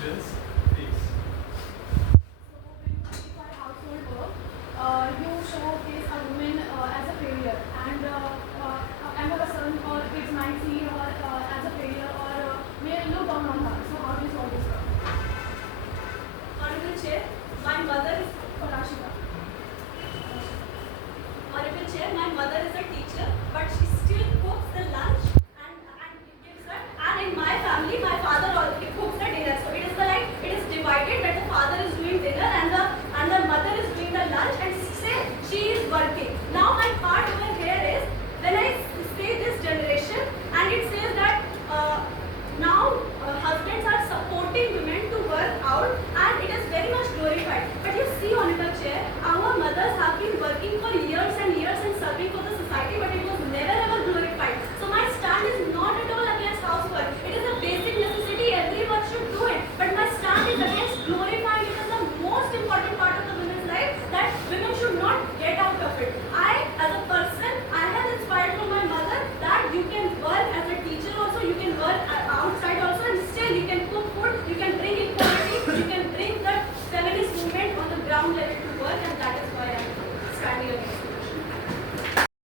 questions, please. So when you justify household work, you showcase a woman as a failure, and her son or kids might see her as a failure or may look down on her. So how do you solve this problem? Honorable Chair, my mother is Parashika. Honorable Chair, my mother is a teacher, but she still cooks the lunch and gives her. And in my family, my father also cooks the dinner. So it is it is divided that the father is doing dinner and the mother is doing the lunch, and say she is